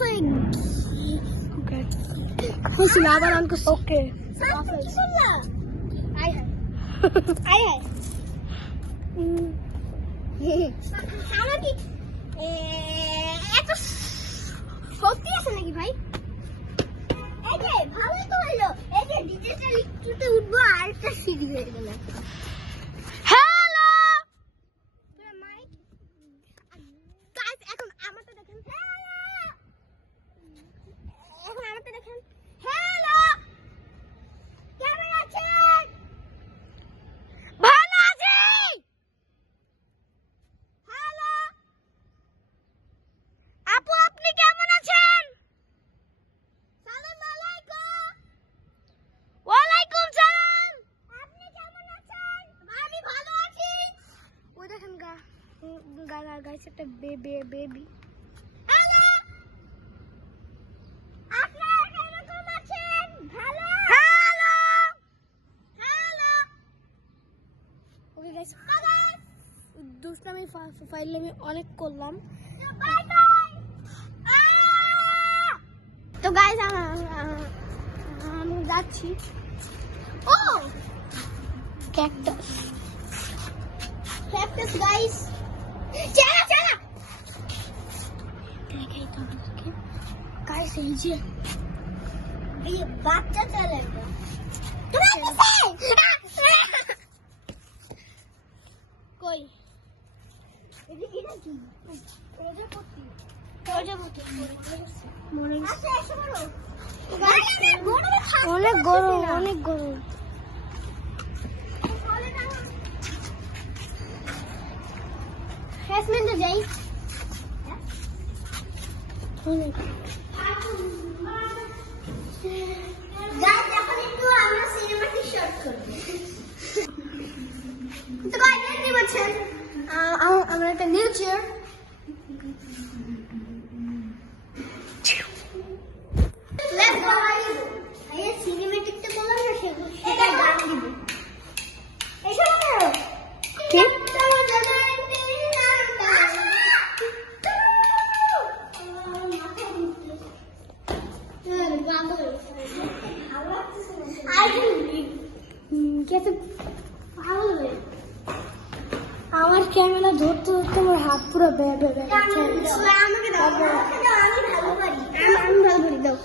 Okay. Who's abar on ko? Okay. Hi. আমার কি এত শক্তি আছে নাকি ভাই? এই যে ভালোই তো হলো, এই যে ডিজিটাল একটুতে উঠবো আর একটা সিঁড়ি হয়ে গেল। হ্যালো মাইক গাইস, এখন আমারটা দেখেন। এখন আমারটা দেখেন। হ্যালো, কেমন আছেন? ভালো আছি। হ্যালো আপু আপনি কেমন আছেন? সালাম আলাইকুম। ওয়ালাইকুম সালাম। আপনি কেমন আছেন? আমি ভালো আছি। ওই দেখেন গাইস একটা বেবি। হ্যালো, আপনারা কেমন আছেন? ভালো? হ্যালো হ্যালো ওকে গাইস, দুষ্টামি ফাইলে আমি অনেক করলাম। Bye bye. তো গাইস আমি যাচ্ছি। ও ক্যাকটাস ক্যাকটাস গাইস, চলা চলা। দেখাই তোমাদেরকে গাইস, এই যে এই বাচ্চা চলে গেল। তোমার কাছে কই এদিকে নাকি? প্রজাপতি। প্রজাপতি মরে গেছে। আচ্ছা এসে বলো। অনেক গরম, অনেক গরম। ফেসমেন্টে যাই। অনেক গাইস, এখন একটু আমরা সিনেমাটিক শট করব। তো গাইস কি বলছেন? আমরা একটা new chair. Let's go guys. এই সিনেমাটিকটা বললাম না, সেটা গান দিব। এসো না। কি? আমার ক্যামেরা ধরতে ধরতে আমার হাত পুরো আমি ভালো পারি দাও।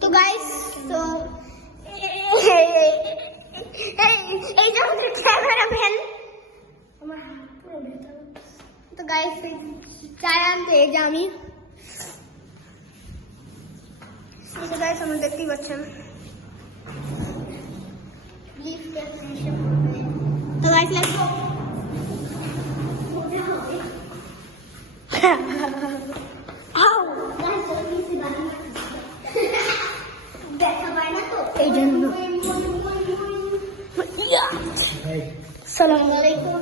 তো গাইস, তো এই যে আমাদের ক্যামেরাম্যান। তো গাইস চাই আনতে, এই যে আমি। তো গাইস আমরা দেখতেই পাচ্ছেন। তো গাইস লেটস গো। দেখা পায় না তো এই জন্য। সালাম আলাইকুম।